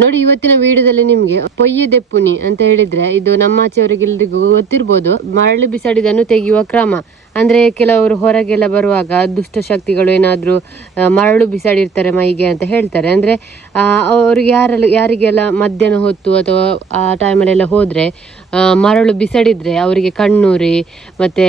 ನೋಡಿ ಇವತ್ತಿನ ವಿಡಿಯೋದಲ್ಲಿ ನಿಮ್ಗೆ ಪೊಯ್ಯ ದೆಪ್ಪುನಿ ಅಂತ ಹೇಳಿದ್ರೆ ಇದು ನಮ್ಮಾಚೆಯವರಿಗೆಲ್ಲರಿಗೂ ಗೊತ್ತಿರ್ಬೋದು ಮರಳು ಬಿಸಾಡಿದನ್ನು ತೆಗೆಯುವ ಕ್ರಮ. ಅಂದ್ರೆ ಕೆಲವರು ಹೊರಗೆಲ್ಲ ಬರುವಾಗ ದುಷ್ಟಶಕ್ತಿಗಳು ಏನಾದ್ರೂ ಮರಳು ಬಿಸಾಡಿರ್ತಾರೆ ಮೈಗೆ ಅಂತ ಹೇಳ್ತಾರೆ. ಅಂದ್ರೆ ಅವ್ರಿಗೆ ಯಾರೆಲ್ಲ, ಯಾರಿಗೆಲ್ಲ ಮಧ್ಯಾಹ್ನ ಹೊತ್ತು ಅಥವಾ ಆ ಟೈಮಲ್ಲೆಲ್ಲ ಹೋದ್ರೆ ಮರಳು ಬಿಸಾಡಿದ್ರೆ ಅವರಿಗೆ ಕಣ್ಣೂರಿ, ಮತ್ತೆ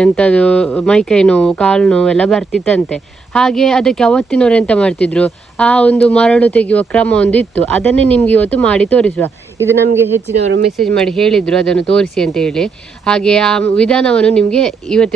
ಎಂಥದ್ದು ಮೈಕೈ ನೋವು, ಕಾಲು ನೋವು ಎಲ್ಲ ಬರ್ತಿತ್ತಂತೆ. ಹಾಗೆ ಅದಕ್ಕೆ ಅವತ್ತಿನವರು ಎಂತ ಮಾಡ್ತಿದ್ರು? ಆ ಒಂದು ಮರಳು ತೆಗೆಯುವ ಕ್ರಮ ಒಂದು ಇತ್ತು. ಅದನ್ನೇ ನಿಮ್ಗೆ ಇವತ್ತು ಮಾಡಿ ತೋರಿಸುವ. ಇದು ನಮಗೆ ಹೆಚ್ಚಿನವರು ಮೆಸೇಜ್ ಮಾಡಿ ಹೇಳಿದ್ರು, ಅದನ್ನು ತೋರಿಸಿ ಅಂತ ಹೇಳಿ. ಹಾಗೆ ಆ ವಿಧಾನವನ್ನು ನಿಮ್ಗೆ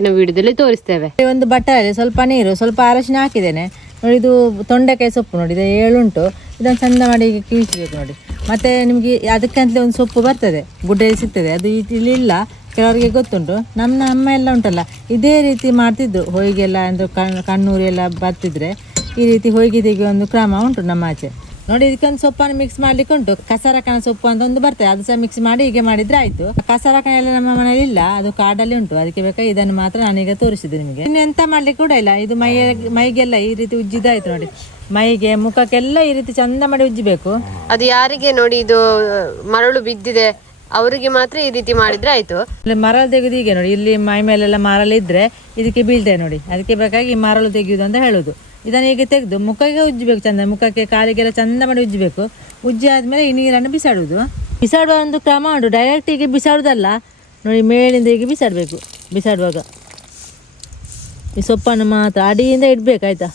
ಇವತ್ತಿನ ವಿಡಿಯೋದಲ್ಲಿ ತೋರಿಸ್ತೇವೆ. ಒಂದು ಬಟ್ಟಲೆ ಸ್ವಲ್ಪ ನೀರು, ಸ್ವಲ್ಪ ಅರಶಿನ ಹಾಕಿದ್ದೇನೆ. ನೋಡಿ, ಇದು ತೊಂಡೆಕಾಯಿ ಸೊಪ್ಪು ನೋಡಿ, ಇದು ಏಳುಂಟು. ಇದನ್ನು ಚಂದ ಮಾಡಿ ಕೀಳಿಸಬೇಕು ನೋಡಿ. ಮತ್ತೆ ನಿಮಗೆ ಅದಕ್ಕಂತಲೇ ಒಂದು ಸೊಪ್ಪು ಬರ್ತದೆ ಗುಡ್ಡೆಯಲ್ಲಿ ಸಿಗ್ತದೆ. ಅದು ಇಲ್ಲಿ ಇಲ್ಲ, ಕೆಲವರಿಗೆ ಗೊತ್ತುಂಟು. ನಮ್ಮ ಅಮ್ಮ ಎಲ್ಲ ಉಂಟಲ್ಲ, ಇದೇ ರೀತಿ ಮಾಡ್ತಿದ್ರು. ಹೊಯ್ಗೆಲ್ಲ ಅಂದ್ರೆ ಕಣ್ಣು ಕಣ್ಣೂರಿ ಎಲ್ಲ ಬರ್ತಿದ್ರೆ ಈ ರೀತಿ ಹೊಯ್ಗೆ ತೆಗೆಯುವ ಒಂದು ಕ್ರಮ ಉಂಟು ನಮ್ಮ ಆಚೆ. ನೋಡಿ, ಇದಕ್ಕೊಂದು ಸೊಪ್ಪನ್ನು ಮಿಕ್ಸ್ ಮಾಡ್ಲಿಕ್ಕೆ ಉಂಟು. ಕಸರಕನ ಸೊಪ್ಪು ಅಂತ ಒಂದು ಬರ್ತದೆ. ಅದು ಸಹ ಮಿಕ್ಸ್ ಮಾಡಿ ಹೀಗೆ ಮಾಡಿದ್ರೆ ಆಯ್ತು. ಕಸರಕನ ಎಲ್ಲ ನಮ್ಮ ಮನೆಯಲ್ಲಿ ಇಲ್ಲ. ಅದು ಕಾಡಲ್ಲಿ ಉಂಟು. ಅದಕ್ಕೆ ಬೇಕಾ ಇದನ್ನು ಮಾತ್ರ ನಾನೀಗ ತೋರಿಸಿದ್ದು ನಿಮಗೆ. ಇನ್ನು ಎಂತ ಮಾಡ್ಲಿಕ್ಕೆ ಕೂಡ ಇಲ್ಲ. ಇದು ಮೈ, ಮೈಗೆಲ್ಲ ಈ ರೀತಿ ಉಜ್ಜಿದಾಯ್ತು ನೋಡಿ. ಮೈಗೆ, ಮುಖಕ್ಕೆಲ್ಲ ಈ ರೀತಿ ಚಂದ ಮಾಡಿ ಉಜ್ಜಬೇಕು. ಅದು ಯಾರಿಗೆ ನೋಡಿ ಇದು ಮರಳು ಬಿದ್ದಿದೆ. ಅವರಿಗೆ ಮಾತ್ರ ಈ ರೀತಿ ಮಾಡಿದ್ರೆ ಆಯ್ತು. ಮರ ತೆಗೆದು ಹೀಗೆ ನೋಡಿ, ಇಲ್ಲಿ ಮೈ ಮೇಲೆಲ್ಲ ಮರಳು ಇದ್ರೆ ಇದಕ್ಕೆ ಬೀಳ್ತೇವೆ ನೋಡಿ. ಅದಕ್ಕೆ ಬೇಕಾಗಿ ಮರಳು ತೆಗೆಯುವುದು ಅಂತ ಹೇಳುದು. ಇದನ್ನ ಹೀಗೆ ತೆಗೆದು ಮುಖಕ್ಕೆ ಉಜ್ಜಬೇಕು, ಚಂದ ಮುಖಕ್ಕೆ ಕಾಲಿಗೆಲ್ಲ ಚಂದ ಮಾಡಿ ಉಜ್ಜಬೇಕು. ಉಜ್ಜಿ ಆದ್ಮೇಲೆ ಈ ನೀರನ್ನು ಬಿಸಾಡುವುದು. ಬಿಸಾಡುವ ಒಂದು ಕ್ರಮ ಉಂಟು. ಡೈರೆಕ್ಟ್ ಹೀಗೆ ಬಿಸಾಡುದಲ್ಲ ನೋಡಿ ಮೇಲಿಂದ ಹೀಗೆ ಬಿಸಾಡಬೇಕು. ಬಿಸಾಡುವಾಗ ಈ ಸೊಪ್ಪನ್ನು ಮಾತ್ರ ಅಡಿಯಿಂದ ಇಡ್ಬೇಕು, ಆಯ್ತಾ?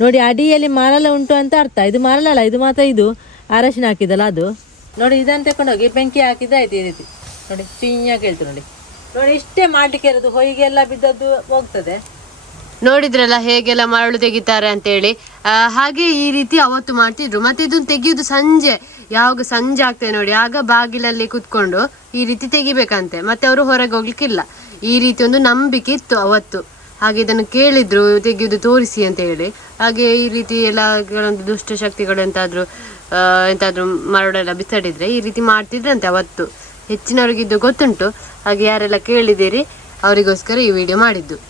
ನೋಡಿ, ಅಡಿಯಲ್ಲಿ ಮರಲ ಉಂಟು ಅಂತ ಅರ್ಥ. ಇದು ಮರಲಲ್ಲ ಇದು ಮಾತ್ರ ಇದು ಅರಶಿನ ಹಾಕಿದಲ್ಲ ಅದು. ನೋಡಿ ಇದನ್ನು ತಕೊಂಡೋಗಿ ಬೆಂಕಿ ಹಾಕಿದ್ರೆ ಆಯ್ತು ಈ ರೀತಿ. ನೋಡಿ ಚೀഞ്ഞ ಹೇಳ್ತು ನೋಡಿ. ನೋಡಿ, ಇಷ್ಟೇ ಮಾಡಲಿಕ್ಕೆ ಇರೋದು ಹೊಯ್ಗೆಲ್ಲ ಬಿದ್ದದ್ದು ಹೋಗ್ತದೆ. ನೋಡಿದ್ರಲ್ಲ ಹೇಗೆಲ್ಲ ಮರಳು ತೆಗಿತಾರೆ ಅಂತೇಳಿ. ಹಾಗೆ ಈ ರೀತಿ ಅವತ್ತು ಮಾಡ್ತಿದ್ರು. ಮತ್ತೆ ಇದನ್ನು ತೆಗಿಯುದು ಸಂಜೆ. ಯಾವಾಗ ಸಂಜೆ ಆಗ್ತದೆ ನೋಡಿ. ಆಗ ಬಾಗಿಲಲ್ಲಿ ಕುತ್ಕೊಂಡು ಈ ರೀತಿ ತೆಗಿಬೇಕಂತೆ. ಮತ್ತೆ ಅವರು ಹೊರಗೆ ಹೋಗ್ಲಿಕ್ಕಿಲ್ಲ. ಈ ರೀತಿ ಒಂದು ನಂಬಿಕೆ ಇತ್ತು ಅವತ್ತು. ಹಾಗೆ ಇದನ್ನು ಕೇಳಿದ್ರು, ತೆಗೆಯುದು ತೋರಿಸಿ ಅಂತ ಹೇಳಿ. ಹಾಗೆ ಈ ರೀತಿ ಎಲ್ಲ ಕೆಲವೊಂದು ದುಷ್ಟ ಶಕ್ತಿಗಳು ಎಂತಾದ್ರು ಎಂತಾದ್ರು ಮರಳೆಲ್ಲ ಬಿಸಾಡಿದ್ರೆ ಈ ರೀತಿ ಮಾಡ್ತಿದ್ರಂತೆ ಅವತ್ತು. ಹೆಚ್ಚಿನವರಿಗೆ ಇದು ಗೊತ್ತುಂಟು. ಹಾಗೆ ಯಾರೆಲ್ಲ ಕೇಳಿದ್ದೀರಿ, ಅವರಿಗೋಸ್ಕರ ಈ ವಿಡಿಯೋ ಮಾಡಿದ್ದು.